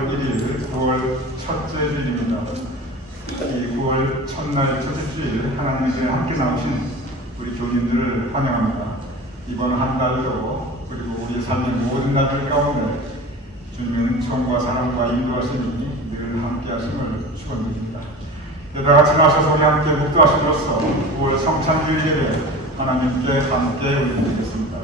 9월 1일 9월 첫째 주일입니다. 이 9월 첫날 첫째 주일 하나님께 함께 나오신 우리 교인들을 환영합니다. 이번 한 달도 그리고 우리 삶의 모든 날들 가운데 주님의 은총과 사랑과 인도하심이 늘 함께 하심을 축원드립니다. 다같이 나서서 우리 함께 묵도하심으로써 9월 성찬주일 예배 하나님께 함께 올리겠습니다.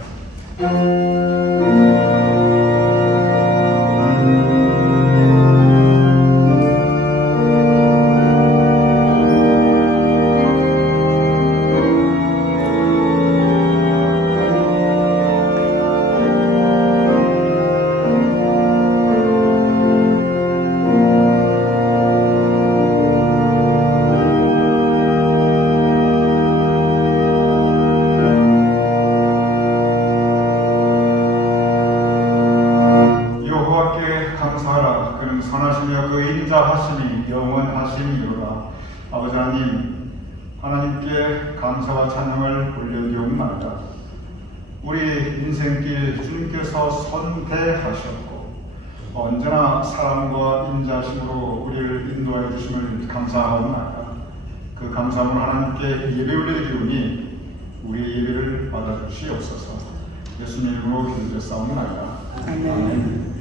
감사하라. 그는 선하시며 그 인자하심이 영원하심이로다. 아버지 하나님께 감사와 찬양을 올려드리옵나이다. 우리 인생길 주님께서 선대하셨고 언제나 사랑과 인자하심으로 우리를 인도하여 주심을 감사하옵나이다. 그 감사함을 하나님께 예배 올려드리오니 우리의 예배를 받아주시옵소서. 예수님 이름으로 기도드렸사옵나이다. 아멘.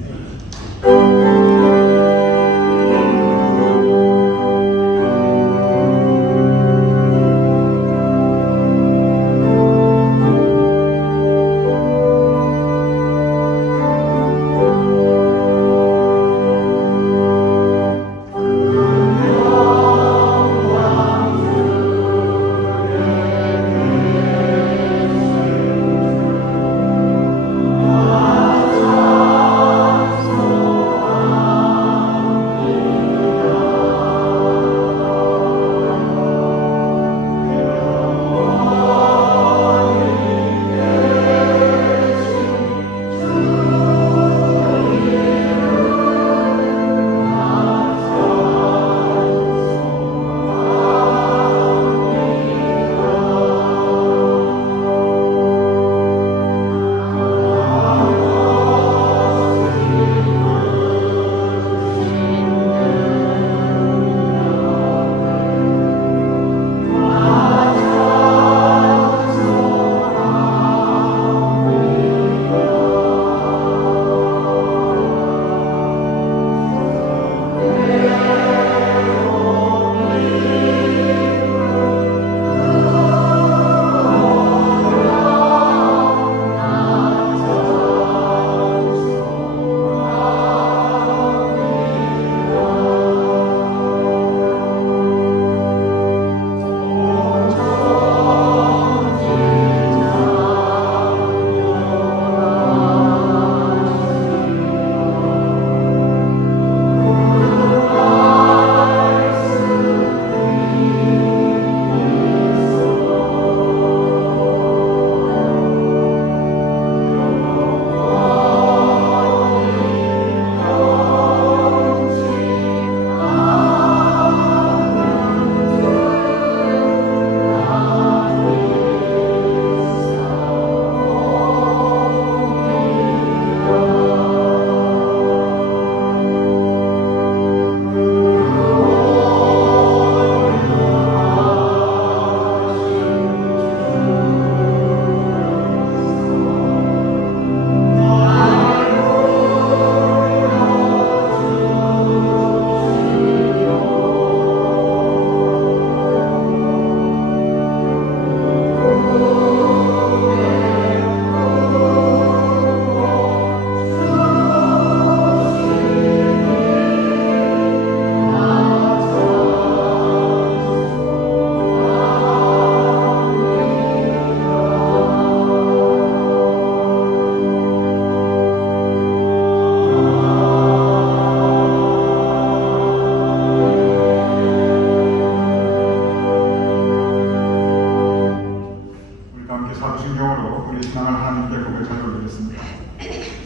사도신경으로 우리 신앙을 하나님께 고백하여 올리겠습니다.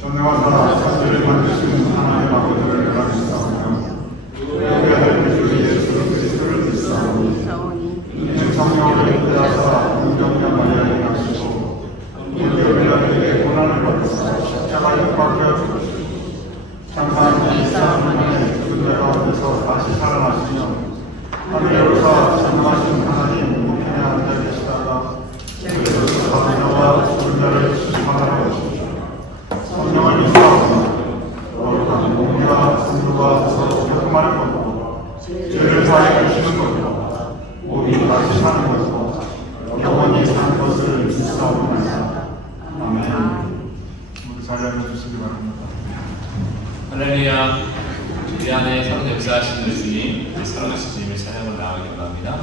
전능한 사실을 만드시는 하나님의 아버지를 연락하시사오며 우리 아들 주 예수 그리스도를 믿사오니 이는 성령을 받으사 공정한 마리아를 낳으시고 우리에게 고난을 받으사 십자가에 못 박혀 죽으시고 장사한 이사 바랍니다. 할렐루야. 우리 안에 사랑 역사하시는 주님, 우리 사랑하신 주님을 찬양을 나가기 바랍니다.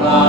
오라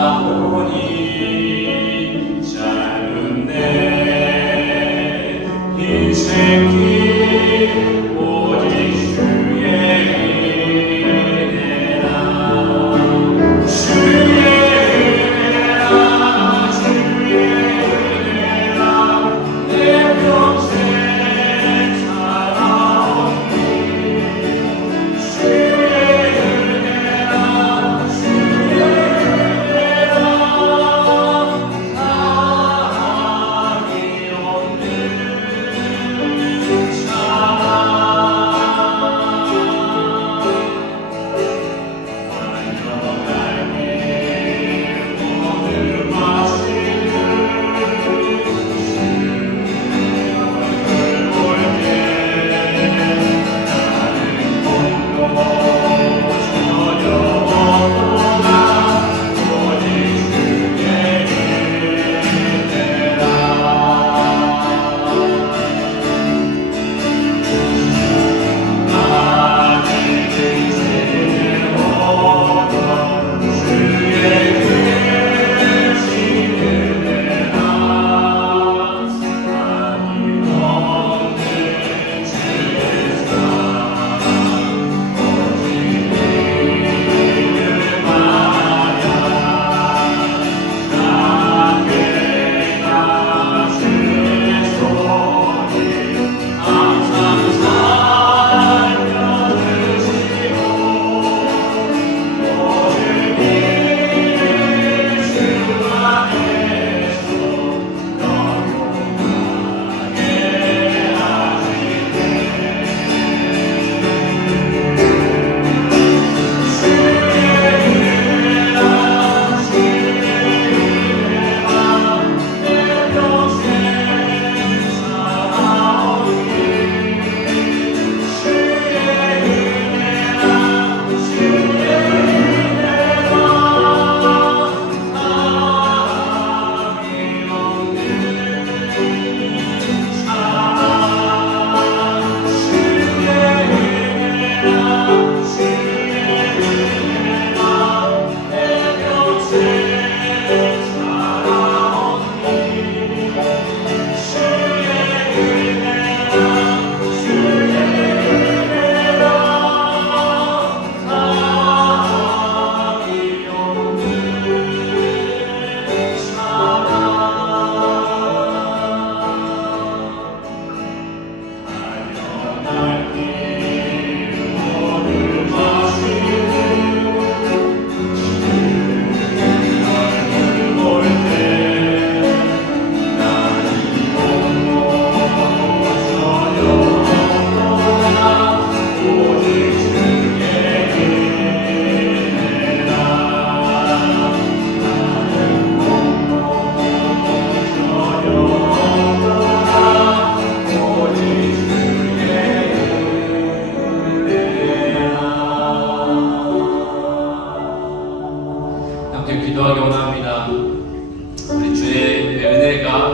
함께 기도하기 원합니다. 우리 주의 은혜가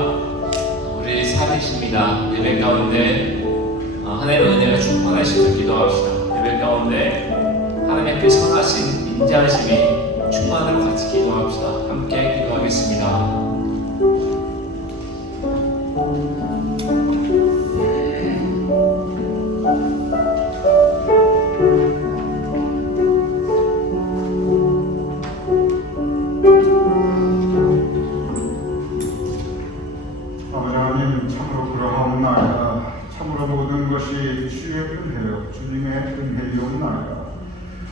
우리 살리십니다. 예배 가운데 하나님의 은혜가 충만하시길 기도합시다. 예배 가운데 하나님의 그 선하신 인자하심이 충만으로 같이 기도합시다. 함께 기도하겠습니다.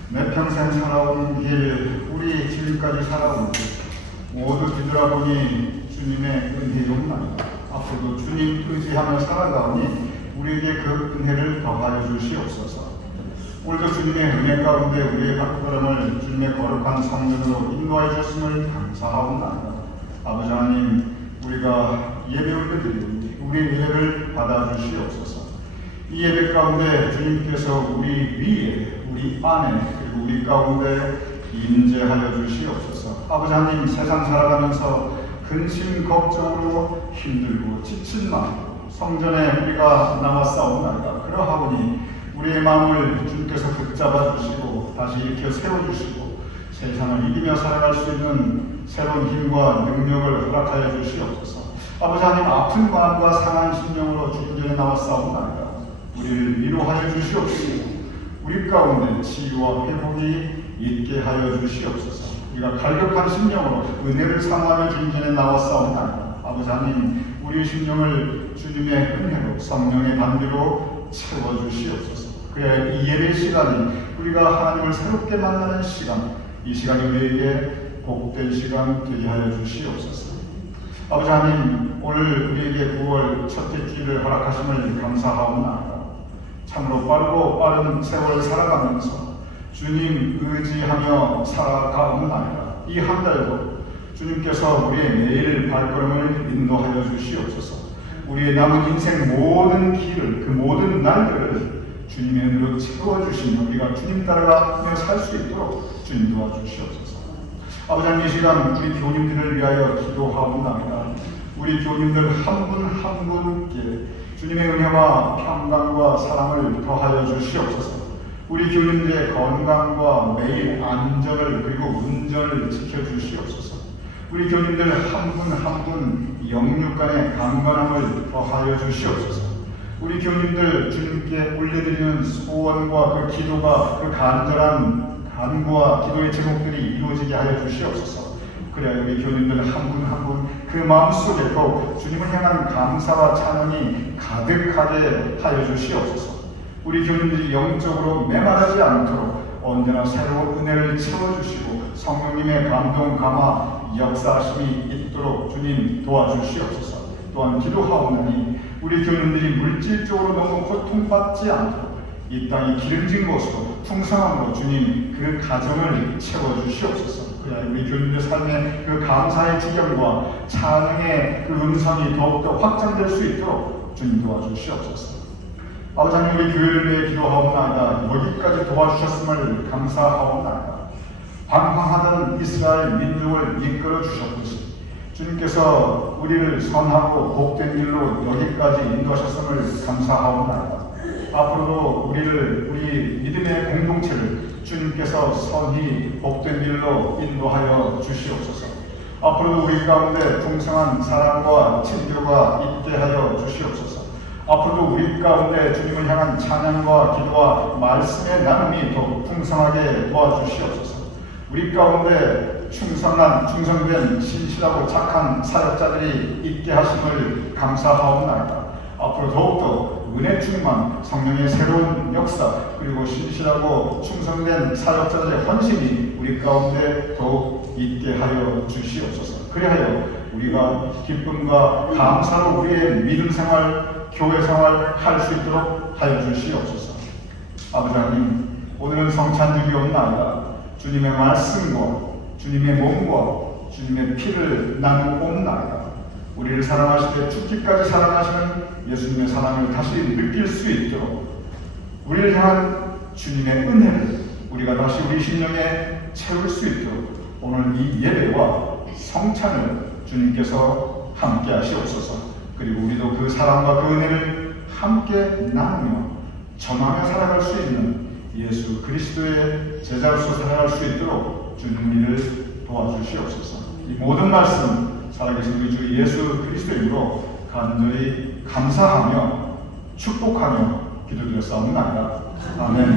내 평생 살아온 길, 우리 지금까지 살아온 길 모두 뒤돌아보니 주님의 은혜로옵나이다. 앞으로도 주님 의지하며 살아가오니 우리에게 그 은혜를 더하여 주시옵소서. 오늘도 주님의 은혜 가운데 우리의 발걸음을 주님의 거룩한 성전으로 인도하여 주심을 감사하옵나이다. 아버지 하나님, 우리가 예배 올려드리오니 우리 예배를 받아주시옵소서. 이 예배 가운데 주님께서 우리 위에, 우리 안에, 그리고 우리 가운데 임재하여 주시옵소서. 아버지 하나님, 세상 살아가면서 근심 걱정으로 힘들고 지친 마음으로 성전에 우리가 나왔사옵나이다. 그러하오니 우리의 마음을 주님께서 붙잡아 주시고 다시 일으켜 세워주시고 세상을 이기며 살아갈 수 있는 새로운 힘과 능력을 허락하여 주시옵소서. 아버지 하나님, 아픈 마음과 상한 심령으로 주님 전에 나왔사옵나이다. 우리를 위로하여 주시옵시고 우리 가운데 치유와 회복이 있게 하여 주시옵소서. 우리가 갈급한 심령으로 은혜를 사모하며 주님 전에 나왔사옵나이다. 아버지 하나님, 우리의 심령을 주님의 은혜로 성령의 반비로 채워주시옵소서. 그래야 이 예배 시간이 우리가 하나님을 새롭게 만나는 시간, 이 시간이 우리에게 복된 시간 되게 하여 주시옵소서. 아버지 하나님, 오늘 우리에게 9월 첫째 주일을 허락하심을 감사하옵나이다. 참으로 빠르고 빠른 세월을 살아가면서 주님 의지하며 살아가옵나이다. 이 한 달도 주님께서 우리의 매일 발걸음을 인도하여 주시옵소서. 우리의 남은 인생 모든 길을, 그 모든 날들을 주님의 은혜로 채워주시며 우리가 주님 따라가며 살 수 있도록 주님 도와주시옵소서. 아버지 하나님, 이 시간 우리 교님들을 위하여 기도하옵나이다. 우리 교님들 한 분 한 분께 주님의 은혜와 평강과 사랑을 더하여 주시옵소서. 우리 교님들의 건강과 매일 안전을 그리고 운전을 지켜주시옵소서. 우리 교님들 한 분 한 분 영육간의 강건함을 더하여 주시옵소서. 우리 교님들 주님께 올려드리는 소원과 그 기도가 그 간절한 간구와 기도의 제목들이 이루어지게 하여 주시옵소서. 그래야 우리 교님들 한 분 한 분 그 마음속에 또 주님을 향한 감사와 찬양이 가득하게 하여 주시옵소서. 우리 교님들이 영적으로 메마르지 않도록 언제나 새로운 은혜를 채워주시고 성령님의 감동 감화 역사하심이 있도록 주님 도와주시옵소서. 또한 기도하오나니 우리 교님들이 물질적으로 너무 고통받지 않도록 이 땅이 기름진 곳으로 풍성함으로 주님 그 가정을 채워주시옵소서. 그래야 우리 교님들 삶의 그 감사의 지경과 찬양의 그 음성이 더욱더 확장될 수 있도록 주님 도와주시옵소서. 아버지 하나님, 우리 교회를 위해 기도하옵나이다. 여기까지 도와주셨음을 감사하옵나이다. 방황하던 이스라엘 민족을 이끌어 주셨듯이 주님께서 우리를 선하고 복된 길로 여기까지 인도하셨음을 감사하옵나이다. 앞으로도 우리 믿음의 공동체를 주님께서 선히 복된 길로 인도하여 주시옵소서. 앞으로도 우리 가운데 풍성한 사랑과 친교가 있게 하여 주시옵소서. 앞으로도 우리 가운데 주님을 향한 찬양과 기도와 말씀의 나눔이 더 풍성하게 도와주시옵소서. 우리 가운데 충성된 신실하고 착한 사역자들이 있게 하심을 감사하옵나이다. 앞으로 더욱더 은혜 충만 성령의 새로운 역사 그리고 신실하고 충성된 사역자들의 헌신이 우리 가운데 더욱 있게 하여 주시옵소서. 그리하여 우리가 기쁨과 감사로 우리의 믿음 생활, 교회 생활 할 수 있도록 하여 주시옵소서. 아버지 하나님, 오늘은 성찬주기옵나이다. 주님의 말씀과 주님의 몸과 주님의 피를 나누옵나이다. 우리를 사랑하시되 죽기까지 사랑하시는 예수님의 사랑을 다시 느낄 수 있도록 우리를 향한 주님의 은혜를 우리가 다시 우리 심령에 채울 수 있도록 오늘 이 예배와 성찬을 주님께서 함께 하시옵소서. 그리고 우리도 그 사랑과 그 은혜를 함께 나누며 전하며 살아갈 수 있는 예수 그리스도의 제자로서 살아갈 수 있도록 주님 우리를 도와주시옵소서. 이 모든 말씀 살아계신 우리 주 예수 그리스도 이름으로 간절히 감사하며 축복하며 기도드렸사옵나이다. 아멘.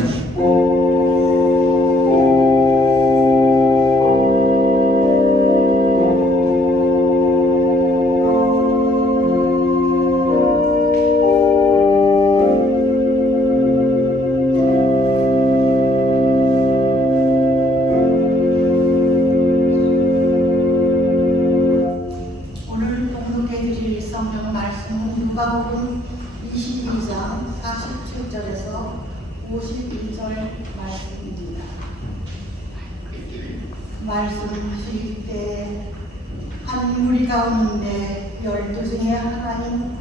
오늘 봉독해드릴 성경 말씀은 누가복음 22장 47절에서 51절 말씀입니다. 말씀하실 때 한 무리 가운데 12 중에 하나인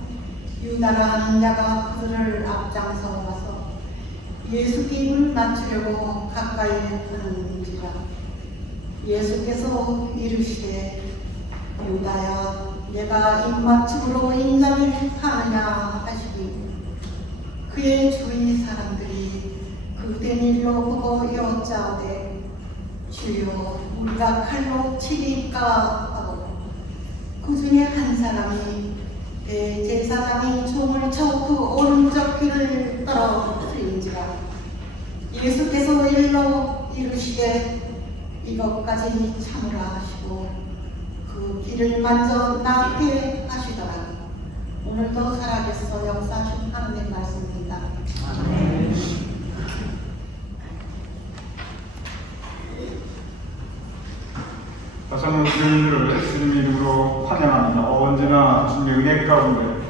유다라는 자가 그들을 앞장서 와서 예수께 입을 맞추려고 가까이 하는지라. 예수께서 이르시되 유다야, 내가 입맞춤으로 인자를 하느냐 하시니 그의 주위 사람들이 그된 일로 보고 여짜오되 주여, 우리가 칼로 치리까 하고 그 중에 한 사람이 제사장이 총을 쳐 그 오른쪽 귀를 떨어뜨린지라. 예수께서 일러 이르시되 이것까지 참으라 하시고 그 길을 만져 낫게 하시더라. 오늘도 살아계셔 역사하신 하나님의 말씀입니다. 다시 한번 주님을 주님의 이름으로 환영합니다. 언제나 주님의 은혜 가운데,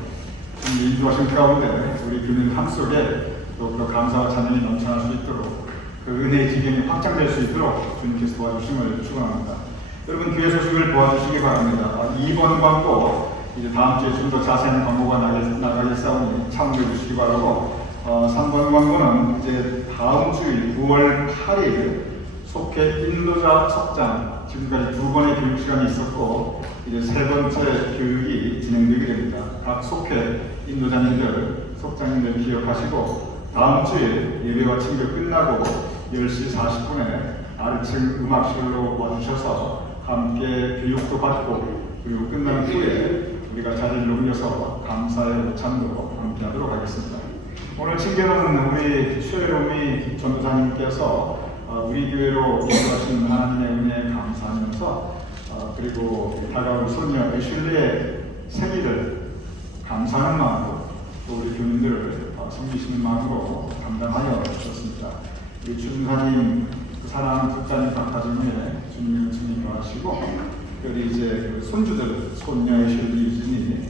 주님의 인도하신 가운데 우리 교민 삶 속에 더욱더 감사와 찬양이 넘쳐날 수 있도록 그 은혜의 지경이 확장될 수 있도록 주님께서 도와주심을 축원합니다. 여러분 교회 소식을 도와주시기 바랍니다. 이번 광고 이제 다음 주에 좀 더 자세한 광고가 나가겠사오니 참고해 주시기 바라고 3번 광고는 이제 다음 주일 9월 8일 속회 인도자 석장, 지금까지 2번의 교육 시간이 있었고 이제 3번째 교육이 진행되게 됩니다. 각 속회 인도자님들, 석장님들 기억하시고 다음 주에 예배와 친교 끝나고 10시 40분에 아래층 음악실로 와주셔서 함께 교육도 받고 그리고 끝난 후에 우리가 자리를 옮겨서 감사의 오찬도 함께 하도록 하겠습니다. 오늘 친교는 우리 최로미 전도사님께서 우리 교회로 인도하신 하나님의 은혜에 감사하면서 그리고 다가올 손녀 애슐리의 생일을 감사하는 마음으로 또 우리 교인들을 섬기시는 마음으로 감당하여 주셨습니다. 우리 주님사님 그 사랑하는 국장님 박하정에 주님을 주님하시고 특별히 이제 그 손주들 손녀 애슐리 유진이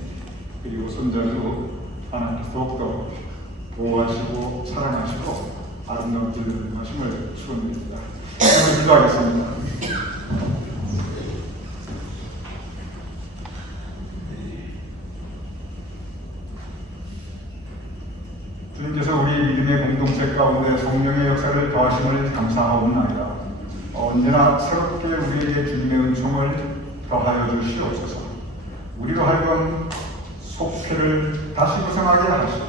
그리고 손자도 하나님께서 더욱더 보호하시고 사랑하시고 아름다운 길을 하심을 축원드립니다. 오늘 기도하겠습니다. 주님께서 우리 믿음의 공동체 가운데 성령의 역사를 더하심을 감사하옵나이다. 언제나 새롭게 우리에게 주님의 은총을 더하여 주시옵소서. 우리로 하여금 속회를 다시 구성하게 하시고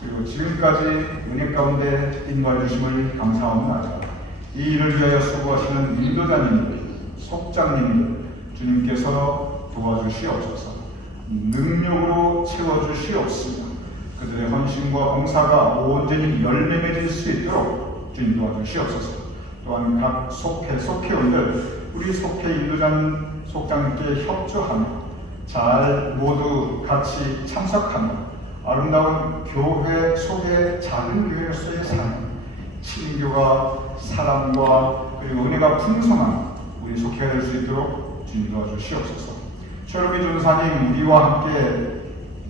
그리고 지금까지 은혜 가운데 인도해 주심을 감사합니다. 이 일을 위하여 수고하시는 인도자님들, 속장님들 주님께서 도와주시옵소서. 능력으로 채워주시옵으며 그들의 헌신과 봉사가 온전히 열매 맺을 수 있도록 주님 도와주시옵소서. 또한 각 속회원들 우리 속회 인도자님 속장님께 협조하며 잘 모두 같이 참석하며 아름다운 교회 속의 작은 교회로서의 삶, 친교가 사랑과 그리고 은혜가 풍성한 우리 속회가 될 수 있도록 주님 도와주시옵소서. 최로미 전사님 우리와 함께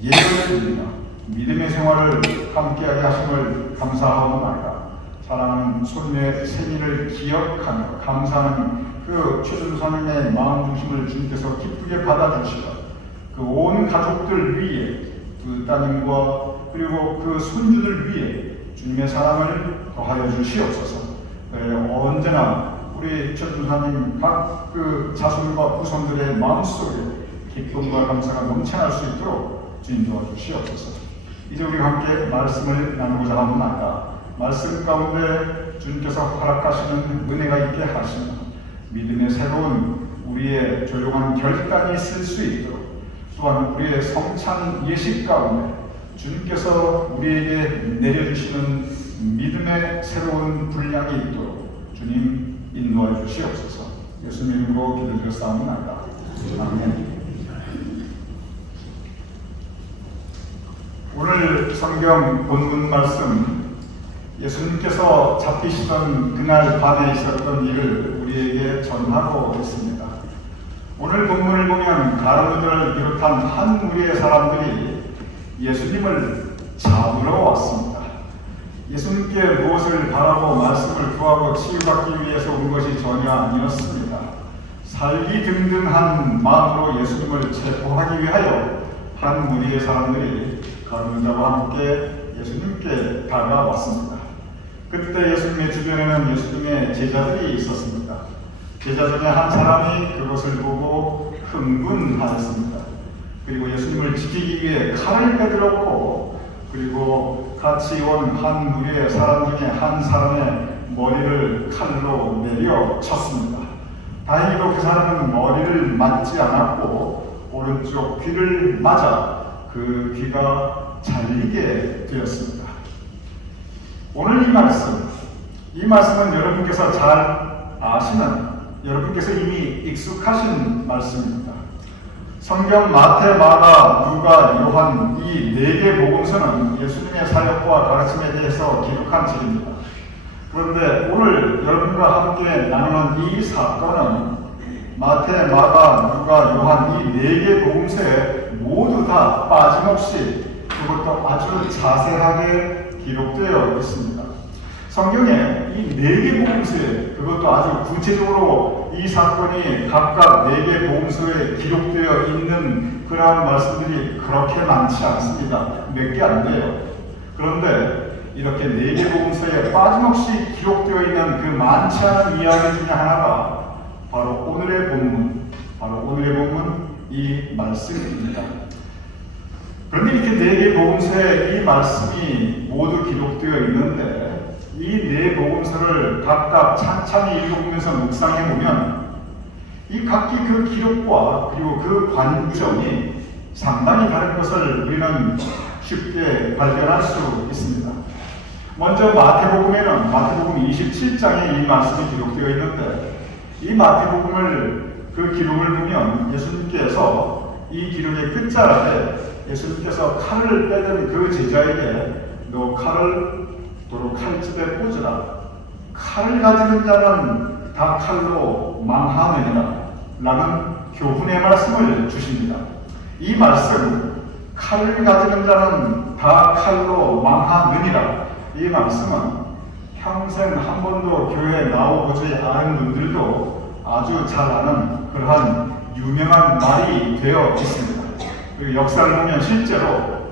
예배를 드립니다. 믿음의 생활을 함께하게 하심을 감사하옵나이다. 사랑하는 손녀의 생일을 기억하며 감사하는 그 최전사님의 마음 중심을 주님께서 기쁘게 받아주시고 그 온 가족들 위에 그 따님과 그리고 그 손주들 위해 주님의 사랑을 더하여 주시옵소서. 언제나 우리 전도사님 각 그 자손과 후손들의 마음속에 기쁨과 감사가 넘쳐날 수 있도록 주님 도와주시옵소서. 이제 우리가 함께 말씀을 나누고자 합니다. 말씀 가운데 주님께서 허락하시는 은혜가 있게 하시는 믿음의 새로운 우리의 조용한 결단이 있을 수 있도록, 또한 우리의 성찬 예식 가운데 주님께서 우리에게 내려주시는 믿음의 새로운 분량이 있도록 주님 인도하여 주시옵소서. 예수님 이름으로 기도드렸사옵나이다. 아멘. 오늘 성경 본문 말씀, 예수님께서 잡히시던 그날 밤에 있었던 일을 우리에게 전하고 있습니다. 오늘 본문을 보면 가룟유다를 비롯한 한 무리의 사람들이 예수님을 잡으러 왔습니다. 예수님께 무엇을 바라고 말씀을 구하고 치유받기 위해서 온 것이 전혀 아니었습니다. 살기 등등한 마음으로 예수님을 체포하기 위하여 한 무리의 사람들이 가룟유다와 함께 예수님께 다가왔습니다. 그때 예수님의 주변에는 예수님의 제자들이 있었습니다. 제자 중에 한 사람이 그것을 보고 흥분하였습니다. 그리고 예수님을 지키기 위해 칼을 빼들었고, 그리고 같이 온 한 무리의 사람 중에 한 사람의 머리를 칼로 내려 쳤습니다. 다행히도 그 사람은 머리를 맞지 않았고 오른쪽 귀를 맞아 그 귀가 잘리게 되었습니다. 오늘 이 말씀은 여러분께서 잘 아시는, 여러분께서 이미 익숙하신 말씀입니다. 성경 마태, 마가, 누가, 요한 이 4개 복음서는 예수님의 사역과 가르침에 대해서 기록한 책입니다. 그런데 오늘 여러분과 함께 나누는 이 사건은 마태, 마가, 누가, 요한 이 4개 복음서에 모두 다 빠짐없이, 그것도 아주 자세하게 기록되어 있습니다. 성경에 이 4개 복음서에, 그것도 아주 구체적으로 이 사건이 각각 4개 복음서에 기록되어 있는 그러한 말씀들이 그렇게 많지 않습니다. 몇 개 안 돼요. 그런데 이렇게 4개 복음서에 빠짐없이 기록되어 있는 그 많지 않은 이야기 중에 하나가 바로 오늘의 본문, 이 말씀입니다. 그런데 이렇게 4개 복음서에 이 말씀이 모두 기록되어 있는데, 이 4 복음서를 각각 찬찬히 읽어보면서 묵상해보면 이 각기 그 기록과 그리고 그 관점이 상당히 다른 것을 우리는 쉽게 발견할 수 있습니다. 먼저 마태복음 27장에 이 말씀이 기록되어 있는데, 이 마태복음을 그 기록을 보면 예수님께서 이 기록의 끝자락에 예수님께서 칼을 빼든 그 제자에게 너 칼을 도로 칼집에 꽂으라. 칼을 가지는 자는 다 칼로 망하느니라 라는 교훈의 말씀을 주십니다. 이 말씀, 칼을 가지는 자는 다 칼로 망하느니라, 이 말씀은 평생 한 번도 교회에 나오고지 않은 분들도 아주 잘 아는 그러한 유명한 말이 되어 있습니다. 그리고 역사를 보면 실제로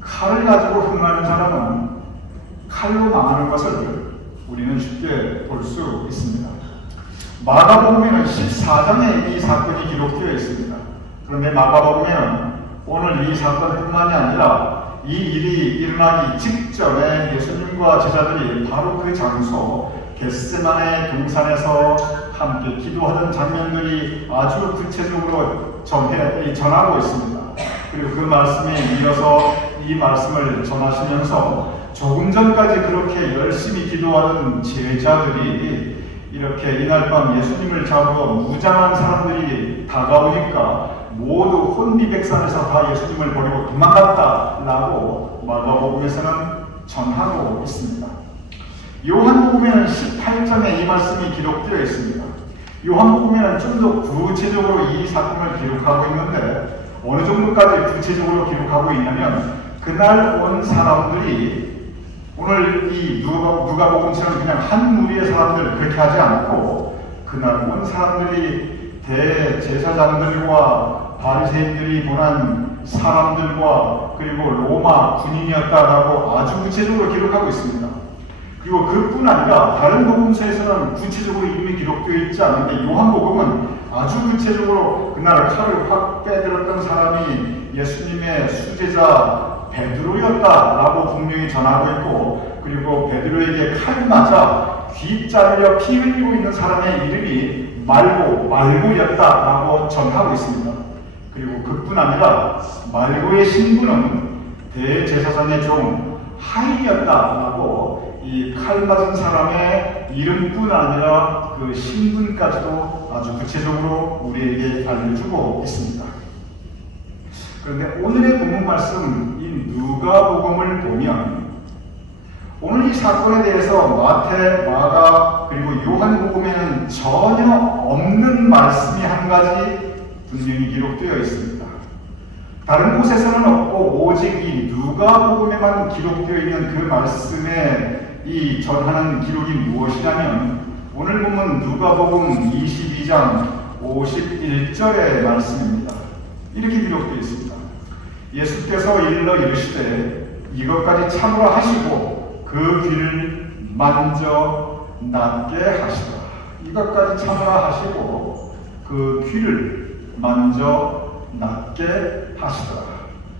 칼을 가지고 흥하는 사람은 칼로 망하는 것을 우리는 쉽게 볼 수 있습니다. 마가복음에는 14장에 이 사건이 기록되어 있습니다. 그런데 마가복음에는 오늘 이 사건뿐만이 아니라 이 일이 일어나기 직전에 예수님과 제자들이 바로 그 장소 겟세마네 동산에서 함께 기도하던 장면들이 아주 구체적으로 전하고 있습니다. 그리고 그 말씀에 이어서 이 말씀을 전하시면서 조금 전까지 그렇게 열심히 기도하던 제자들이 이렇게 이날 밤 예수님을 잡으러 무장한 사람들이 다가오니까 모두 혼미백산에서 다 예수님을 버리고 도망갔다라고 마가복음에서는 전하고 있습니다. 요한복음에는 18장에 이 말씀이 기록되어 있습니다. 요한복음에는 좀 더 구체적으로 이 사건을 기록하고 있는데, 어느 정도까지 구체적으로 기록하고 있냐면, 그날 온 사람들이, 오늘 이 누가복음처럼 그냥 한 무리의 사람들 그렇게 하지 않고, 그날 온 사람들이 대제사장들과 바리새인들이 보낸 사람들과 그리고 로마 군인이었다라고 아주 구체적으로 기록하고 있습니다. 그리고 그리고 그뿐 아니라 다른 복음서에서는 구체적으로 이름이 기록되어 있지 않은데 요한복음은 아주 구체적으로 그날 칼을 확 빼들었던 사람이 예수님의 수제자 베드로였다라고 분명히 전하고 있고, 그리고 베드로에게 칼 맞아 귀 잘려 피 흘리고 있는 사람의 이름이 말고였다라고 전하고 있습니다. 그리고 그뿐 아니라 말고의 신분은 대제사장의 종 하인이었다라고 이 칼 맞은 사람의 이름뿐 아니라 그 신분까지도 아주 구체적으로 우리에게 알려주고 있습니다. 그런데 오늘의 본문 말씀 이 누가복음을 보면 오늘 이 사건에 대해서 마태, 마가 그리고 요한복음에는 전혀 없는 말씀이 한 가지 분명히 기록되어 있습니다. 다른 곳에서는 없고 오직 이 누가복음에만 기록되어 있는 그 말씀에 이 전하는 기록이 무엇이냐면 오늘 보면 누가복음 22장 51절의 말씀입니다. 이렇게 기록되어 있습니다. 예수께서 일러 이르시되 이것까지 참으라 하시고 그 귀를 만져 낫게 하시라. 이것까지 참으라 하시고 그 귀를 만져 낫게 하시더라.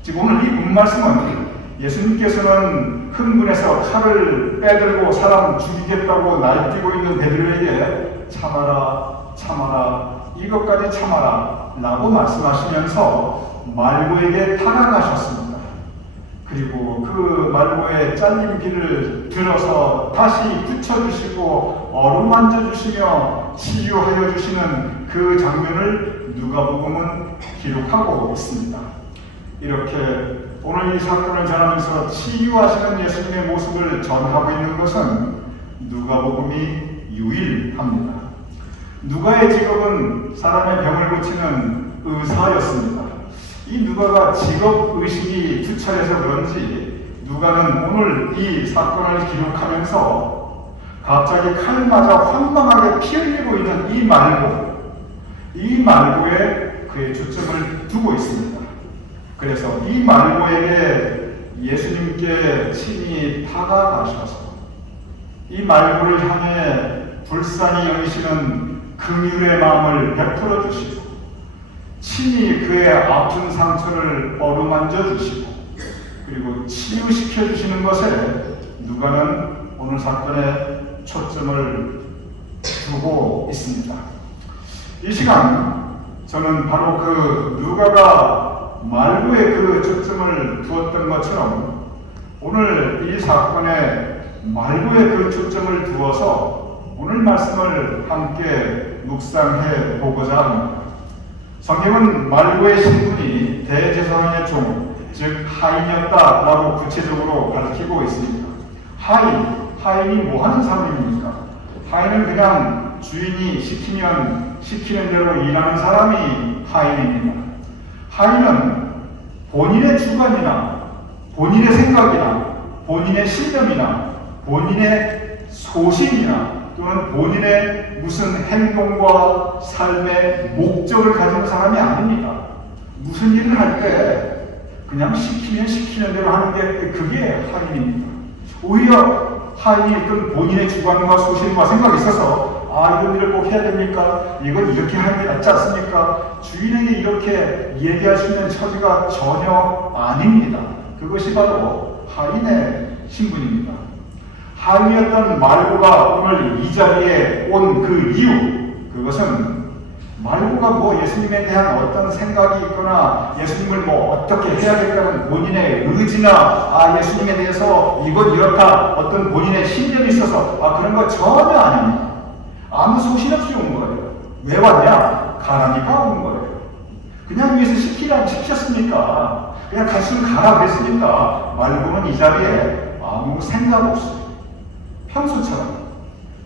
지금 오늘 이 본말씀은 예수님께서는 흥분해서 칼을 빼들고 사람 죽이겠다고 날뛰고 있는 베드로에게 참아라 이것까지 참아라 라고 말씀하시면서 말고에게 다가가셨습니다. 그리고 그 말고의 잘린 귀를 들어서 다시 붙여주시고 어루만져 주시며 치유하여 주시는 그 장면을 누가복음은 기록하고 있습니다. 이렇게 오늘 이 사건을 전하면서 치유하시는 예수님의 모습을 전하고 있는 것은 누가복음이 유일합니다. 누가의 직업은 사람의 병을 고치는 의사였습니다. 이 누가가 직업 의식이 투철해서 그런지 누가는 오늘 이 사건을 기록하면서 갑자기 칼 맞아 황망하게 피 흘리고 있는 이 말고에 그의 초점을 두고 있습니다. 그래서 이 말고에게 예수님께 친히 다가가셔서 이 말고를 향해 불쌍히 여기시는 긍휼의 마음을 베풀어 주시고 친히 그의 아픈 상처를 어루만져 주시고 그리고 치유시켜 주시는 것에 누가는 오늘 사건에 초점을 두고 있습니다. 이 시간 저는 바로 그 누가가 말고에 그 초점을 두었던 것처럼 오늘 이 사건에 말고에 그 초점을 두어서 오늘 말씀을 함께 묵상해 보고자 합니다. 성경은 말고의 신분이 대제사장의 종, 즉 하인이었다라고 구체적으로 밝히고 있습니다. 하인이 뭐 하는 사람입니까? 하인은 그냥 주인이 시키면 시키는 대로 일하는 사람이 하인입니다. 하인은 본인의 주관이나 본인의 생각이나 본인의 신념이나 본인의 소신이나 또는 본인의 무슨 행동과 삶의 목적을 가진 사람이 아닙니다. 무슨 일을 할 때 그냥 시키면 시키는 대로 하는 게 그게 하인입니다. 오히려 하인이 있던 본인의 주관과 소신과 생각이 있어서 이런 일을 꼭 해야 됩니까? 이건 이렇게 하는 게 낫지 않습니까? 주인에게 이렇게 얘기할 수 있는 처지가 전혀 아닙니다. 그것이 바로 하인의 신분입니다. 하인이었던 말고가 오늘 이 자리에 온 그 이유, 그것은 말고가 뭐 예수님에 대한 어떤 생각이 있거나 예수님을 뭐 어떻게 해야겠다는 본인의 의지나 예수님에 대해서 이건 이렇다 어떤 본인의 신념이 있어서 그런 거 전혀 아닙니다. 아무 소신 없이 온 거예요. 왜 왔냐? 가라니까 온 거예요. 그냥 위에서 시키라면 시켰습니까? 그냥 갔으면 가라 그랬으니까 말고는 이 자리에 아무 생각 없이 평소처럼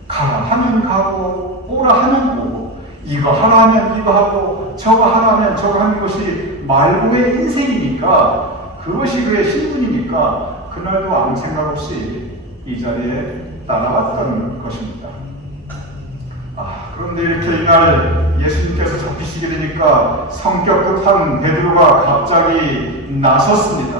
가라 하면 가고 오라 하면 오고 이거 하라 하면 이거 하고 저거 하라 하면 저거 하는 것이 말고의 인생이니까 그것이 그의 신분이니까 그날도 아무 생각 없이 이 자리에 따라왔던 것입니다. 그런데 이렇게 이날 예수님께서 잡히시게 되니까 성격 급한 베드로가 갑자기 나섰습니다.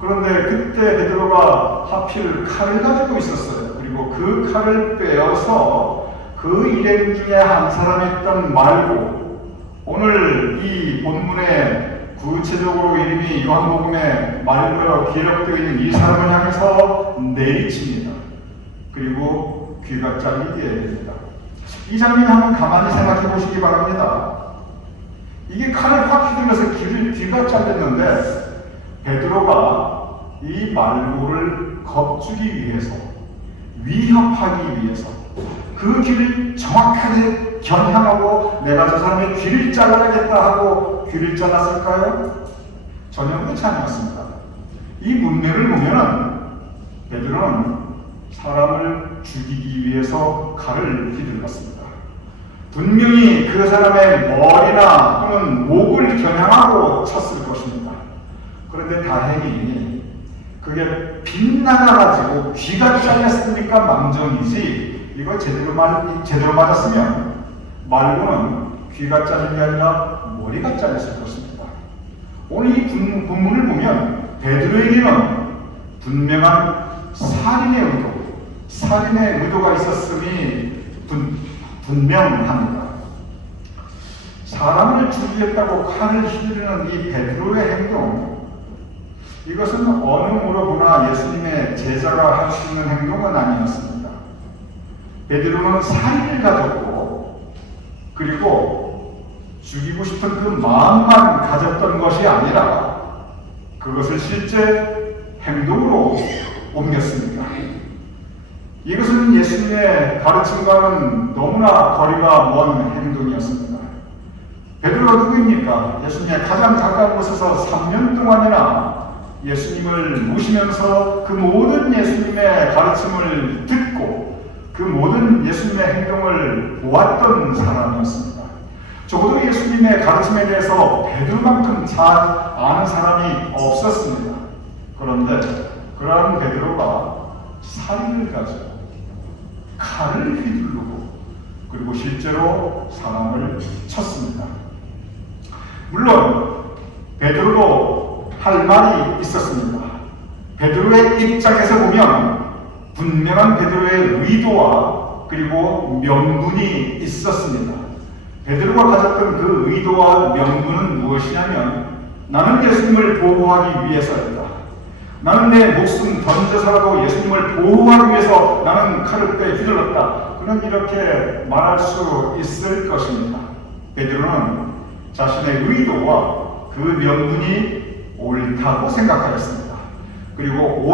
그런데 그때 베드로가 하필 칼을 가지고 있었어요. 그리고 그리고 그 칼을 빼어서 그 일행 중에 한 사람이었던 말고, 오늘 이 본문에 구체적으로 이름이 요한복음에 말로 기록되어 있는 이 사람을 향해서 내리칩니다. 그리고 귀가 잘리게 됩니다. 이 장면 한번 가만히 생각해 보시기 바랍니다. 이게 칼을 확 휘둘러서 귀가 잘렸는데 베드로가 이 말고를 겁주기 위해서, 위협하기 위해서 그 귀를 정확하게 겨냥하고 내가 저 사람의 귀를 잘라야겠다 하고 귀를 잘랐을까요? 전혀 그렇지 않았습니다. 이 문맥을 보면 베드로는 사람을 죽이기 위해서 칼을 휘둘렀습니다. 분명히 그 사람의 머리나 또는 목을 겨냥하고 쳤을 것입니다. 그런데 다행히 그게 빗나가가지고 귀가 잘렸으니까 망정이지, 이거 제대로 맞았으면 말고는 귀가 잘린 게 아니라 머리가 잘렸을 것입니다. 오늘 이 본문을 보면 베드로에게는 분명한 살인의 의도가 있었음이 분명합니다. 사람을 죽이겠다고 칼을 휘두르는 이 베드로의 행동, 이것은 어느 무로보나 예수님의 제자가 할 수 있는 행동은 아니었습니다. 베드로는 살인을 가졌고, 그리고 죽이고 싶은 그 마음만 가졌던 것이 아니라 그것을 실제 행동으로 옮겼습니다. 이것은 예수님의 가르침과는 너무나 거리가 먼 행동이었습니다. 베드로가 누구입니까? 예수님의 가장 가까운 곳에서 3년 동안이나 예수님을 모시면서 그 모든 예수님의 가르침을 듣고 그 모든 예수님의 행동을 보았던 사람이었습니다. 적어도 예수님의 가르침에 대해서 베드로만큼 잘 아는 사람이 없었습니다. 그런데 그러한 베드로가 살인을 가지고 칼을 휘두르고 그리고 실제로 사람을 쳤습니다. 물론 베드로도 할 말이 있었습니다. 베드로의 입장에서 보면 분명한 베드로의 의도와 그리고 명분이 있었습니다. 베드로가 가졌던 그 의도와 명분은 무엇이냐면, 나는 예수님을 보호하기 위해서였다. 나는 내 목숨 던져서라도 예수님을 보호하기 위해서 나는 칼을 빼 휘둘렀다. 그는 이렇게 말할 수 있을 것입니다. 베드로는 자신의 의도와 그 명분이 옳다고 생각하였습니다. 그리고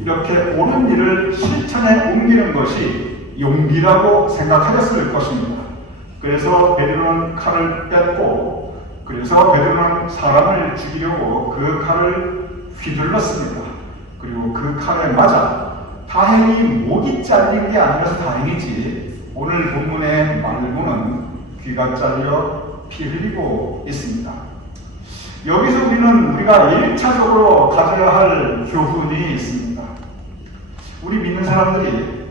이렇게 옳은 일을 실천에 옮기는 것이 용기라고 생각하였을 것입니다. 그래서 베드로는 칼을 뺐고, 그래서 베드로는 사람을 죽이려고 그 칼을 휘둘렀습니다. 그리고 그 칼에 맞아 다행히 목이 잘린 게 아니라서 다행이지, 오늘 본문의 말고는 귀가 잘려 피 흘리고 있습니다. 여기서 우리가 1차적으로 가져야 할 교훈이 있습니다. 우리 믿는 사람들이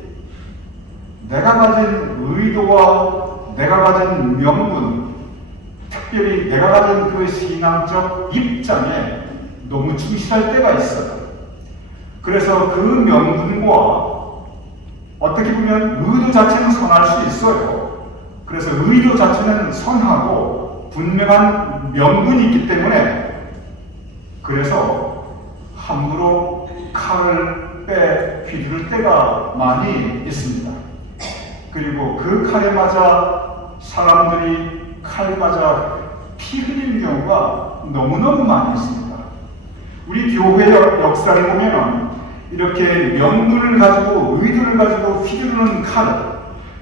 내가 가진 의도와 내가 가진 명분, 특별히 내가 가진 그 신앙적 입장에 너무 충실할 때가 있어요. 그래서 그 명분과 어떻게 보면 의도 자체는 선할 수 있어요. 그래서 의도 자체는 선하고 분명한 명분이 있기 때문에 그래서 함부로 칼을 빼 휘두를 때가 많이 있습니다. 그리고 그 칼에 맞아 사람들이 칼 맞아 피 흘리는 경우가 너무너무 많이 있습니다. 우리 교회 역사를 보면 이렇게 명분을 가지고 의도를 가지고 휘두르는 칼,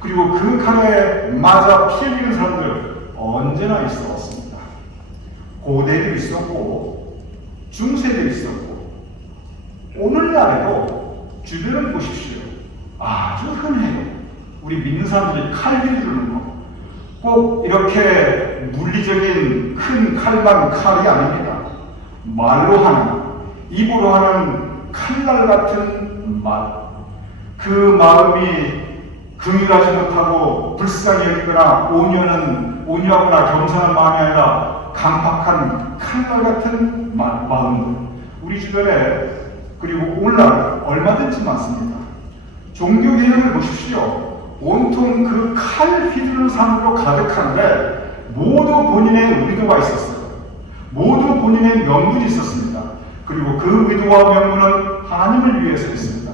그리고 그 칼에 맞아 피 흘리는 사람들 언제나 있어 왔습니다. 고대도 있었고 중세도 있었고 오늘날에도 주변을 보십시오. 아주 흔해요. 우리 믿는 사람들이 칼 휘두르는 거. 꼭 이렇게 물리적인 큰 칼만 칼이 아닙니다. 말로 하는, 입으로 하는 칼날 같은 말. 그 마음이 긍휼하지 못하고 불쌍히 여기거나 온유하거나 겸손한 마음이 아니라 강팍한 칼날 같은 마음들. 우리 주변에 그리고 오늘날 얼마든지 많습니다. 종교 개혁을 보십시오. 온통 그 칼 휘두르는 사람으로 가득한데 모두 본인의 의도가 있었어요. 모두 본인의 명분이 있었습니다. 그리고 그 의도와 명분은 하나님을 위해서 했습니다.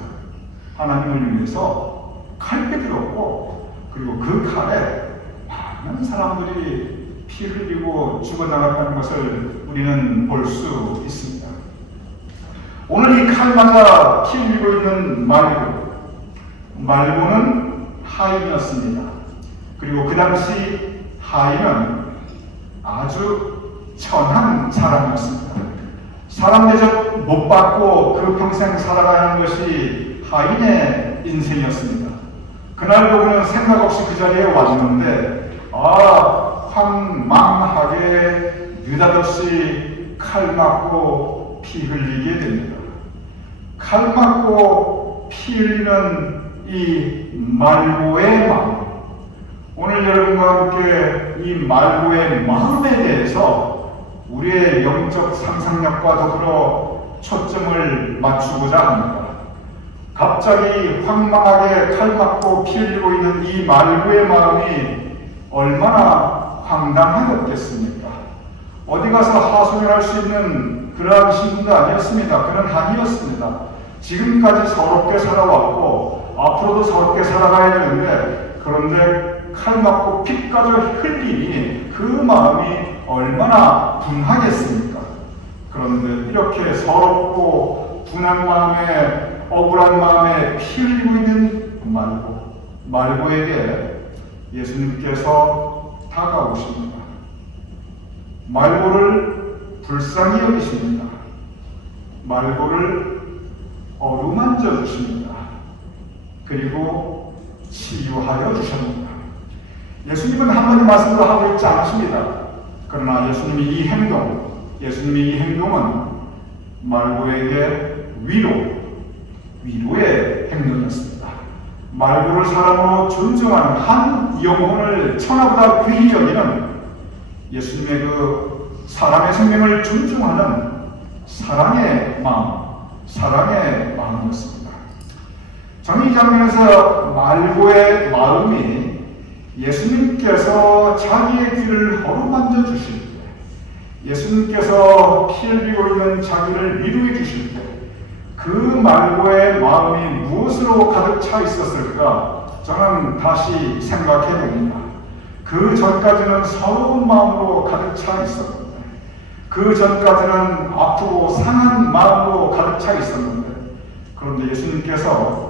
하나님을 위해서 칼 휘두르고 그리고 그 칼에 많은 사람들이 피 흘리고 죽어나갔다는 것을 우리는 볼 수 있습니다. 오늘 이 칼 맞아 피 흘리고 있는 말고는 하인이었습니다. 그리고 그 당시 하인은 아주 천한 사람이었습니다. 사람 대접 못 받고 그 평생 살아가는 것이 하인의 인생이었습니다. 그날도 그는 생각 없이 그 자리에 왔는데 황망하게 느닷없이 칼 맞고 피 흘리게 됩니다. 칼 맞고 피 흘리는 이 말고의 마음, 오늘 여러분과 함께 이 말고의 마음에 대해서 우리의 영적 상상력과 더불어 초점을 맞추고자 합니다. 갑자기 황망하게 칼 맞고 피 흘리고 있는 이 말고의 마음이 얼마나 황당하였겠습니까? 어디 가서 하소연할 수 있는 그러한 신분도 아니었습니다. 그는 한이었습니다. 지금까지 서럽게 살아왔고 앞으로도 서럽게 살아가야 되는데, 그런데 칼 맞고 피까지 흘리니 그 마음이 얼마나 분하겠습니까? 그런데 이렇게 서럽고 분한 마음에, 억울한 마음에 피 흘리고 있는 말고에게 예수님께서 다가오십니다. 말고를 불쌍히 여기십니다. 말고를 어루만져 주십니다. 그리고 치유하여 주십니다. 예수님은 한마디 말씀도 하고 있지 않으십니다. 그러나 예수님의 이 행동은 말고에게 위로의 행동이었습니다. 말고를 사람으로 존중하는, 한 영혼을 천하보다 귀히 여기는 예수님의 그 사람의 생명을 존중하는 사랑의 마음이었습니다. 저는 이 장면에서 말고의 마음이 예수님께서 자기의 귀를 어루만져 주실 때, 예수님께서 피 흘리고 있는 자기를 위로해 주실 때, 그 말고의 마음이 무엇으로 가득 차 있었을까? 저는 다시 생각해 봅니다. 그 전까지는 서러운 마음으로 가득 차 있었는데, 그 전까지는 아프고 상한 마음으로 가득 차 있었는데, 그런데 예수님께서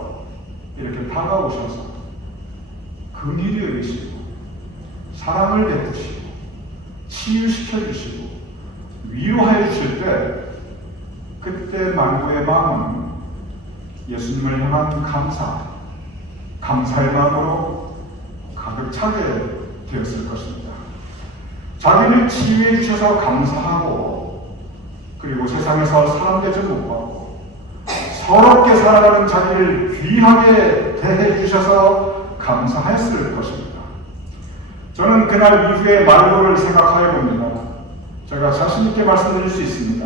이렇게 다가오셔서 긍휼히 여기시고 사랑을 베푸시고 치유시켜 주시고 위로해 주실 때, 그때 말고의 마음은 예수님을 향한 감사의 마음으로 가득 차게 되었을 것입니다. 자기를 치유해 주셔서 감사하고, 그리고 세상에서 사람 대접 못 받고 서럽게 살아가는 자기를 귀하게 대해 주셔서 감사했을 것입니다. 저는 그날 이후에 말고를 생각하여 봅니다. 제가 자신 있게 말씀드릴 수 있습니다.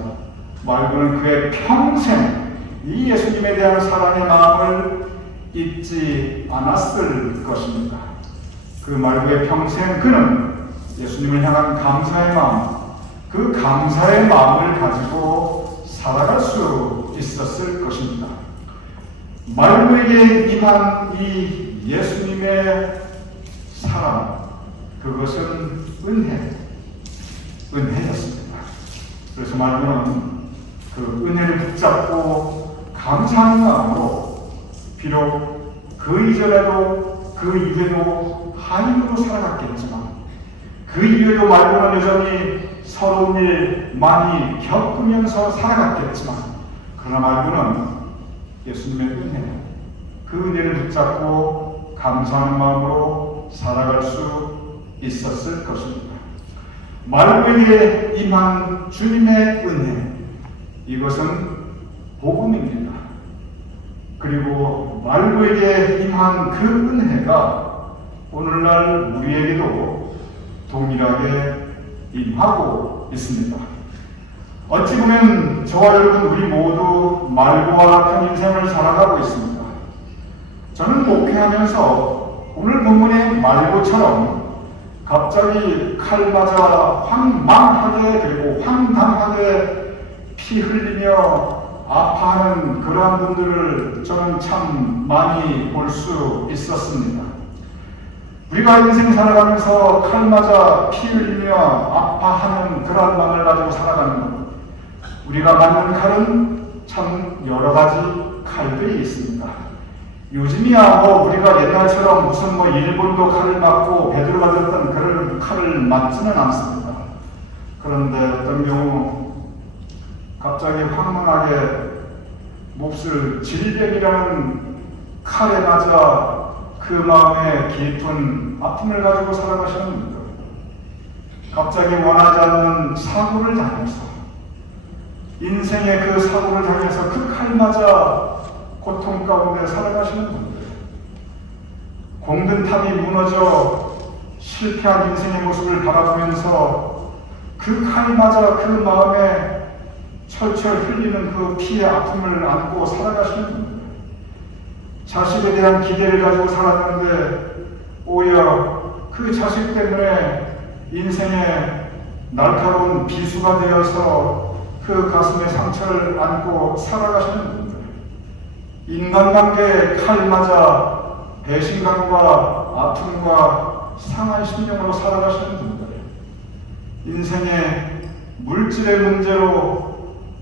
말고는 그의 평생 이 예수님에 대한 사랑의 마음을 잊지 않았을 것입니다. 그 말고의 평생 그는 예수님을 향한 감사의 마음, 그 감사의 마음을 가지고 살아갈 수 있었을 것입니다. 말고에게 임한 이 예수님의 사랑, 그것은 은혜였습니다. 그래서 말고는 그 은혜를 붙잡고 감사하는 마음으로, 비록 그 이전에도 그 이후에도 하인으로 살아갔겠지만, 그 이후에도 말고는 여전히 서러운 일 많이 겪으면서 살아갔겠지만, 그러나 말고는 예수님의 그 은혜를 붙잡고 감사하는 마음으로 살아갈 수 있었을 것입니다. 말고에게 임한 주님의 은혜, 이것은 복음입니다. 그리고 말고에게 임한 그 은혜가 오늘날 우리에게도 동일하게 임하고 있습니다. 어찌 보면 저와 여러분 우리 모두 말고와 같은 인생을 살아가고 있습니다. 저는 목회하면서 오늘 본문의 말고처럼 갑자기 칼 맞아 황망하게 그리고 황당하게 피 흘리며 아파하는 그러한 분들을 저는 참 많이 볼 수 있었습니다. 우리가 인생 살아가면서 칼 맞아 피 흘리며 아파하는 그러한 마음을 가지고 살아가는 것, 우리가 맞는 칼은 참 여러 가지 칼들이 있습니다. 요즘이야 우리가 옛날처럼 무슨 일본도 칼을 맞고 베드로가 들었던 그런 칼을 맞지는 않습니다. 그런데 어떤 경우 갑자기 황망하게 몹쓸 질병이라는 칼에 맞아 그 마음에 깊은 아픔을 가지고 살아가시는 분들, 갑자기 원하지 않는 사고를 당해서 인생의 그 사고를 당해서 그 칼 맞아 고통 가운데 살아가시는 분들, 공든탑이 무너져 실패한 인생의 모습을 바라보면서 그 칼 맞아 그 마음에 철철 흘리는 그 피의 아픔을 안고 살아가시는 분들, 자식에 대한 기대를 가지고 살았는데 오히려 그 자식 때문에 인생의 날카로운 비수가 되어서 그 가슴에 상처를 안고 살아가시는 분들, 인간관계에 칼 맞아 배신감과 아픔과 상한 심령으로 살아가시는 분들, 인생의 물질의 문제로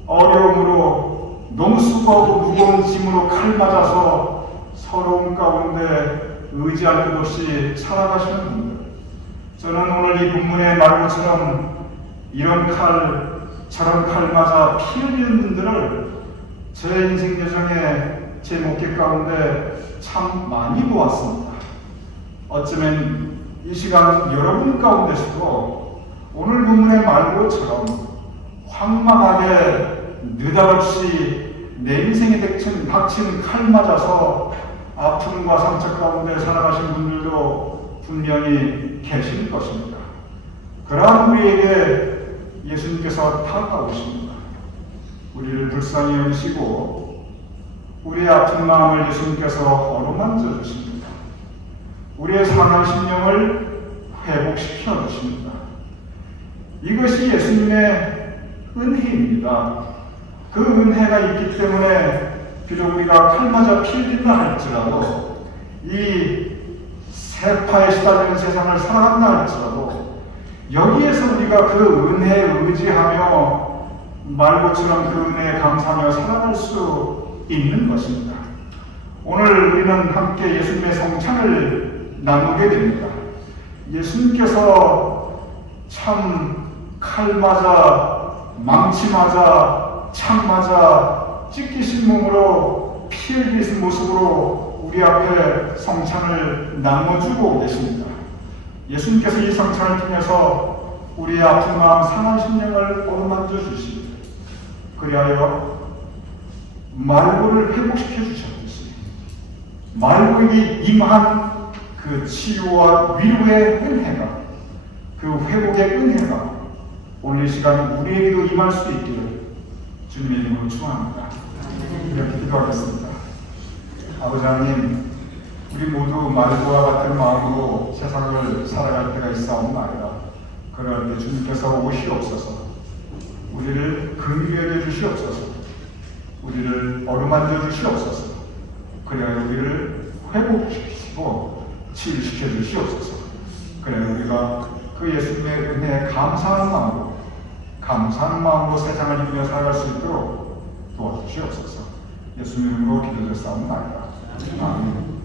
어려움으로 너무 수고하고 무거운 짐으로 칼 맞아서 서러움 가운데 의지할 것 없이 살아가시는 분들, 저는 오늘 이 본문의 말처럼 이런 칼, 저런 칼 맞아 피 흘리는 분들을 제 인생 여정에 제 목회 가운데 참 많이 보았습니다. 어쩌면 이 시간 여러분 가운데서도 오늘 본문의 말고처럼 황망하게 느닷없이 내 인생에 닥친 칼 맞아서 아픔과 상처 가운데 살아가신 분들도 분명히 계실 것입니다. 그러한 우리에게 예수님께서 다가오십니다. 우리를 불쌍히 여기시고 우리의 아픈 마음을 예수님께서 어루만져 주십니다. 우리의 상한 심령을 회복시켜 주십니다. 이것이 예수님의 은혜입니다. 그 은혜가 있기 때문에 비록 우리가 칼 맞아 피 흘린다 할지라도, 이 세파에 시달리는 세상을 살아간다 할지라도 여기에서 우리가 그 은혜에 의지하며 말고처럼 그 은혜에 감사하며 살아갈 수 있는 것입니다. 오늘 우리는 함께 예수님의 성찬을 나누게 됩니다. 예수님께서 참 칼 맞아, 망치 맞아, 창 맞아 찢기신 몸으로 피 흘리신 모습으로 우리 앞에 성찬을 나눠주고 계십니다. 예수님께서 이 성찬을 통해서 우리의 아픈 마음, 상한 심령을 어루만져 주십니다. 그리하여 말고를 회복시켜 주셨듯이 말고에게 임한 그 치유와 위로의 은혜가, 그 회복의 은혜가 오늘 이 시간 우리에게도 임할 수 있기를 주님의 이름으로 축원합니다. 이렇게 기도하겠습니다. 아버지 하나님, 우리 모두 말고와 같은 마음으로 세상을 살아갈 때가 있사옵나이다. 그럴 때 주님께서 오시옵소서, 우리를 긍휼히 주시옵소서, 우리를 어루만져 주시옵소서, 그래야 우리를 회복시키시고 치유시켜 주시옵소서. 그래야 우리가 그 예수님의 은혜에 감사하는 마음으로 세상을 이기며 살아갈 수 있도록 도와주시옵소서. 예수님 이름으로 기도드렸사옵나이다. 아멘.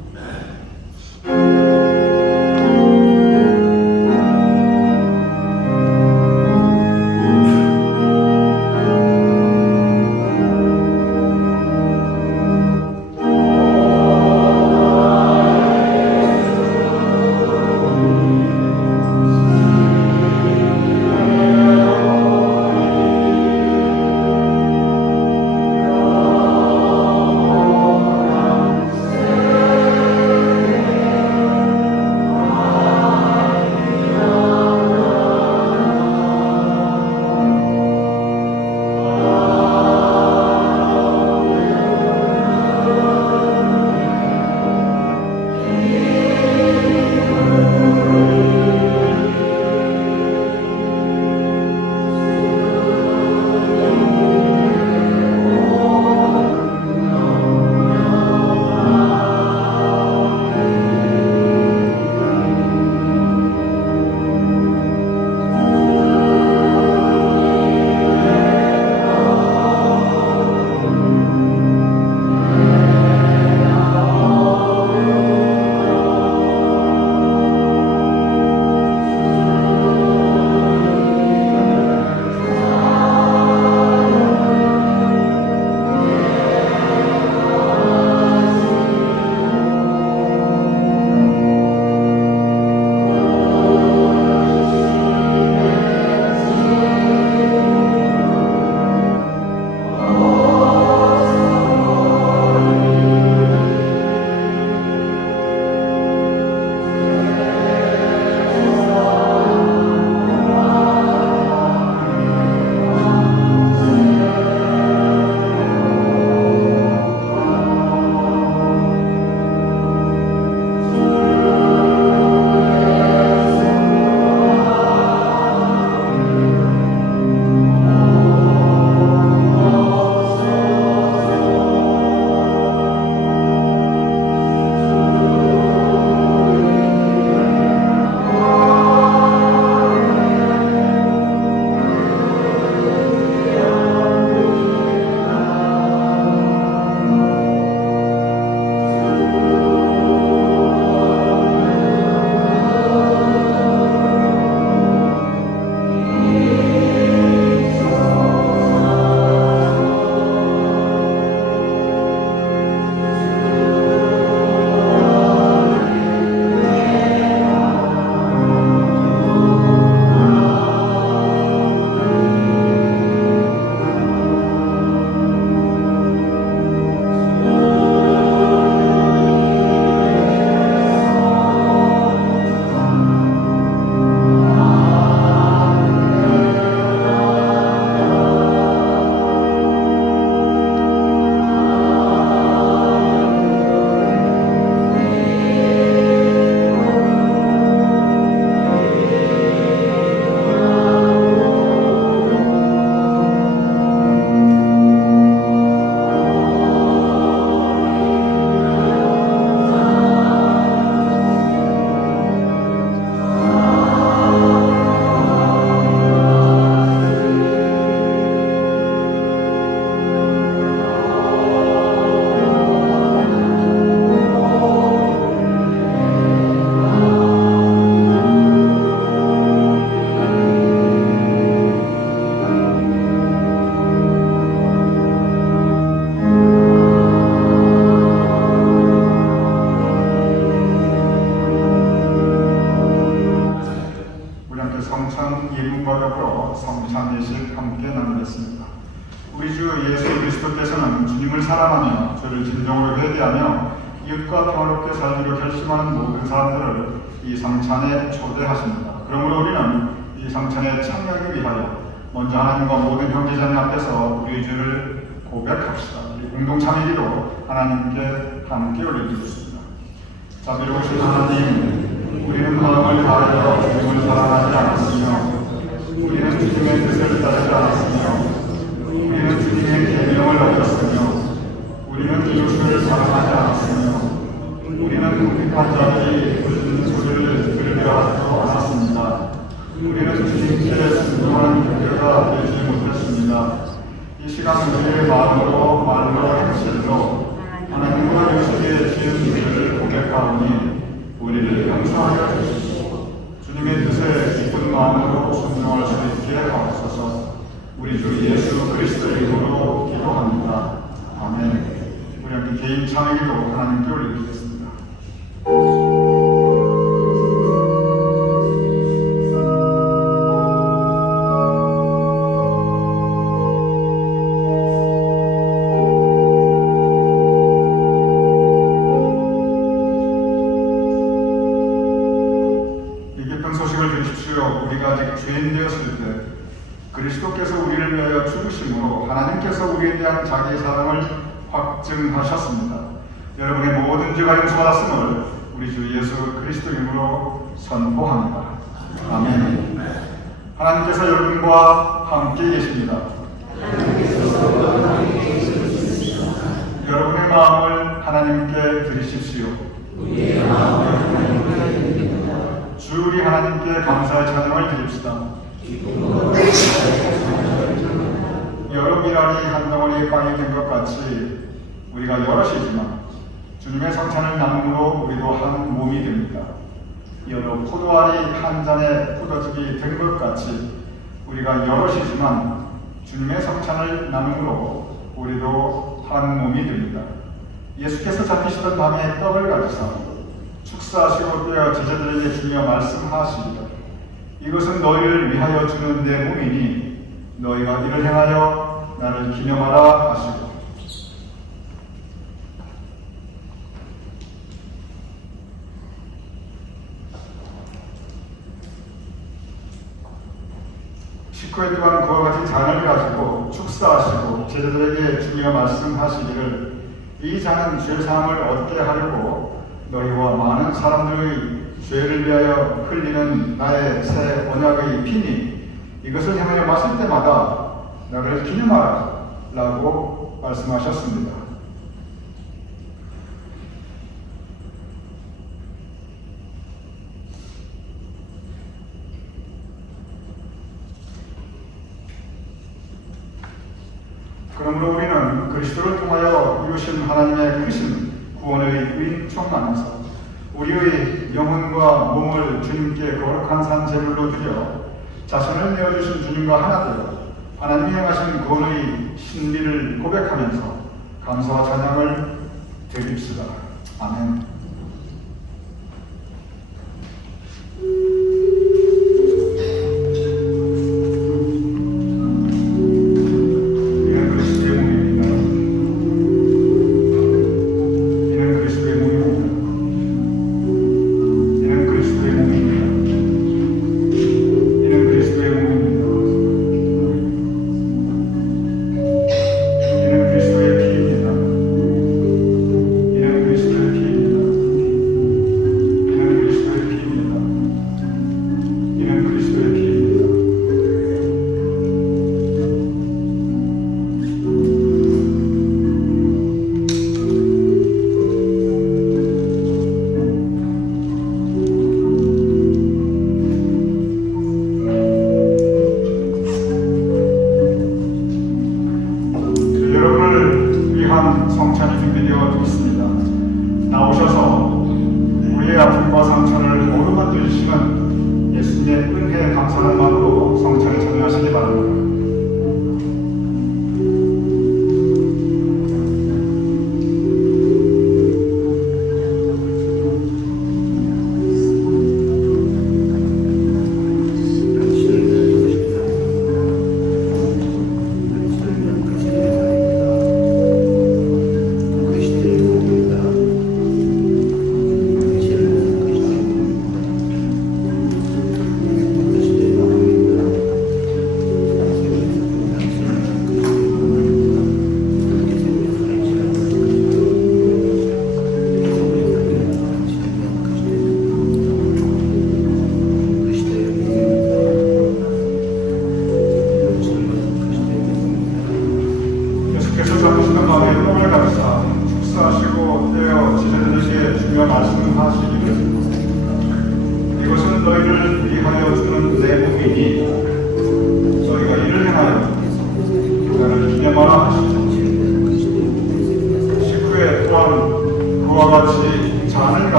성찬 예물과 더불어 성찬 예식 함께 나누겠습니다. 우리 주 예수 그리스도께서는 주님을 사랑하며 저를 진정으로 회개하며 이웃과 평화롭게 살기로 결심하는 모든 사람들을 이 성찬에 초대하십니다. 그러므로 우리는 이 성찬에 참여하기 위하여 먼저 하나님과 모든 형제자매 앞에서 우리의 죄를 고백합시다. 우리 공동 참여기도 하나님께 함께 올려드리겠습니다. 자비로우신 하나님, 우리는 마음을 다하여 주님을 사랑하지 않았으며 우리는 주님의 뜻을 따르지 않았으며 우리는 주님의 계명을 어겼으며 우리는 이웃을 사랑하지 않았으며 우리는 궁핍한 자들이 듣는 소리를 들으려 하지도 않았습니다. 우리는 주님께 순종하는 교회가 되지 못했습니다. 이 시간 우리의 마음으로 말로 행실로 하나님과 이웃에게 지은 죄를 고백하오니 우리를 용서하여 주시고 주님의 뜻에 기쁜 마음으로 순종할 수 있게 하옵소서. 우리 주 예수 그리스도 이름으로 기도합니다. 아멘. 우리 함께 개인 참여기도 하나님께 올려드리겠습니다. 이 기쁜 소식을 들으십시오. 우리가 아직 죄인 되었을 때 그리스도께서 우리를 위하여 죽으심으로 하나님께서 우리에 대한 자기의 사랑을 확증하셨습니다. 여러분의 모든 죄가 용서받았음을 우리 주 예수 그리스도 이름으로 선포합니다. 아멘. 하나님께서 여러분과 함께 계십니다. 여러분의 마음을 하나님께 드리십시오. 주 우리 하나님께 감사의 찬양을 드립시다. 여러 미랄이 한 덩어리에 빵이 된 것 같이 우리가 여럿이지만 주님의 성찬을 나눔으로 우리도 한 몸이 됩니다. 여러 포도알이 한 잔에 쏟아지게 된 것 같이 우리가 여럿이지만 주님의 성찬을 나눔으로 우리도 한 몸이 됩니다. 예수께서 잡히시던 밤에 떡을 가지사 축사하시고 떼어 제자들에게 주며 말씀하시기를 이것은 너희를 위하여 주는 내 몸이니 너희가 이를 행하여 나를 기념하라 하시고 식후에 또한 그와 같이 잔을 가지고 축사하시고 제자들에게 주며 말씀하시기를 이 잔은 죄사함을 얻게 하려고 너희와 많은 사람들의 죄를 위하여 흘리는 나의 새 언약의 피니 이것을 행하여 마실 때마다 나를 기념하라 라고 말씀하셨습니다. 그러므로 우리는 그리스도를 통하여 이루신 하나님의 크신 구원의 의인 충만해서 우리의 영혼과 몸을 주님께 거룩한 산 제물로 드려 자신을 내어주신 주님과 하나 되어 하나님이 행하신 구원의 신비를 고백하면서 감사와 찬양을 드립시다. 아멘. 성찬이 준비되어 있습니다. 나오셔서 우리의 아픔과 상처를 모두 만들시는 예수님의 은혜에 감사하는 마음으로 성찬에 참여하시기 바랍니다.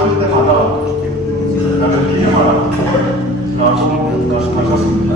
돌아가실 때마다 나를 기념하라 라고 말씀하셨습니다.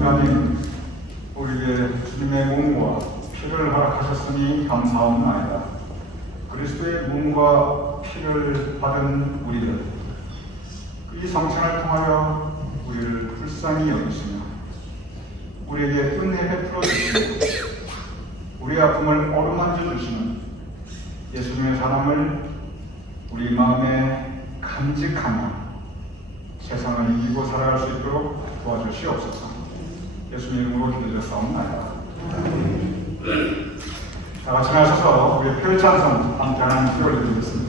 하나님, 우리에게 주님의 몸과 피를 허락하셨으니 감사합니다. 그리스도의 몸과 피를 받은 우리들, 이 성찬을 통하여 우리를 불쌍히 여기시며 우리에게 은혜 베풀어 주시고 우리의 아픔을 어루만져 주시는 예수님의 사랑을 우리 마음에 간직하며 세상을 이기고 살아갈 수 있도록 도와주시옵소서. 예수님 이름으로 기도드렸사옵나이다. 다 같이 나서서 우리의 표찬송 함께 하나님 기도를 드리겠습니다.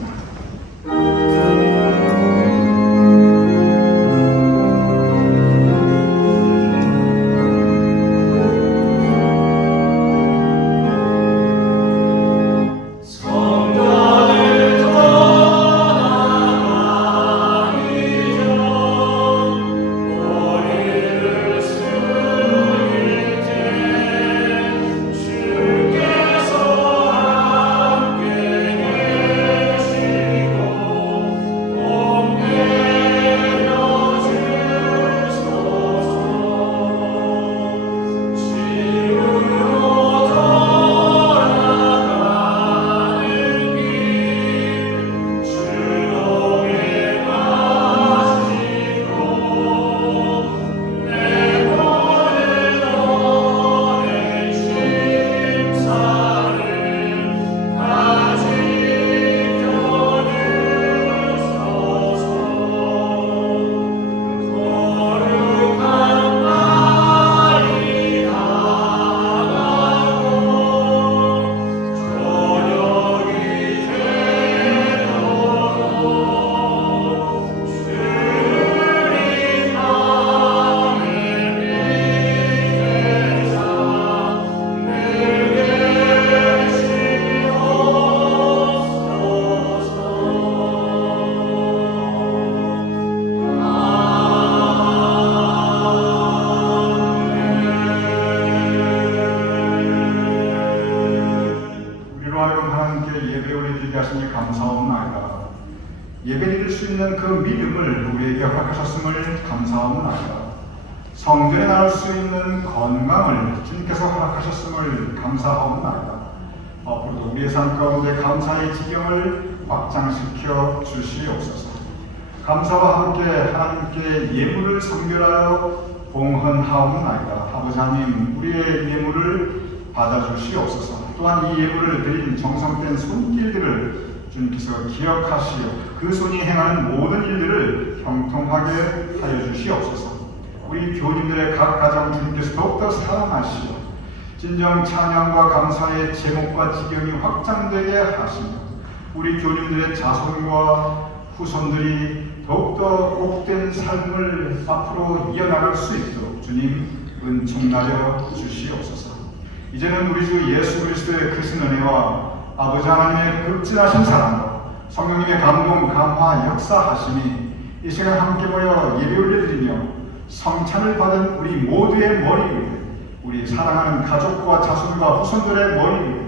예배드릴 수 있는 그 믿음을 우리에게 허락하셨음을 감사합니다. 성전에 나올 수 있는 건강을 주님께서 허락하셨음을 감사합니다. 앞으로도 우리의 삶 가운데 감사의 지경을 확장시켜 주시옵소서. 감사와 함께 하나님께 예물을 성결하여 봉헌하옵나이다. 아버지 하나님, 우리의 예물을 받아주시옵소서. 또한 이 예물을 드린 정성된 손길들을 주님께서 기억하시어 그 손이 행하는 모든 일들을 형통하게 하여 주시옵소서. 우리 교우님들의 각 가정 주님께서 더욱더 사랑하시어 진정 찬양과 감사의 제목과 지경이 확장되게 하시며 우리 교우님들의 자손과 후손들이 더욱더 복된 삶을 앞으로 이어나갈 수 있도록 주님 은총나려 주시옵소서. 이제는 우리 주 예수 그리스도의 크신 은혜와 아버지 하나님의 극진하신 사랑과 성령님의 감동, 감화, 역사하심이 이 시간 함께 모여 예배 올려드리며 성찬을 받은 우리 모두의 머리 위에, 우리 사랑하는 가족과 자손과 후손들의 머리 위에,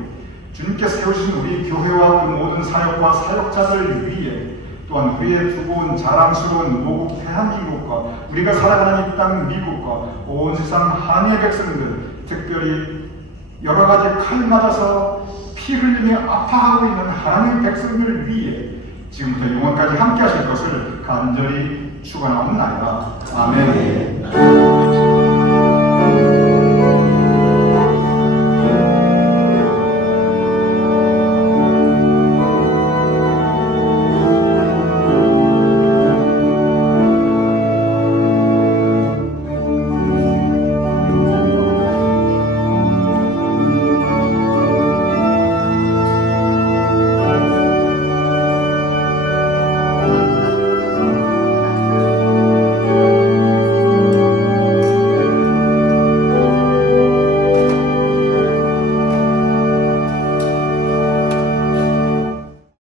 주님께 세우신 우리 교회와 그 모든 사역과 사역자들 위에, 또한 우리의 두고온 자랑스러운 모국 대한민국과 우리가 살아가는 이 땅 미국과 온 세상 한의 백성들, 특별히 여러 가지 칼 맞아서 피 흘리며 아파하고 있는 하나님의 백성들을 위해 지금부터 영원까지 함께 하실 것을 간절히 축원하옵나이다. 아멘.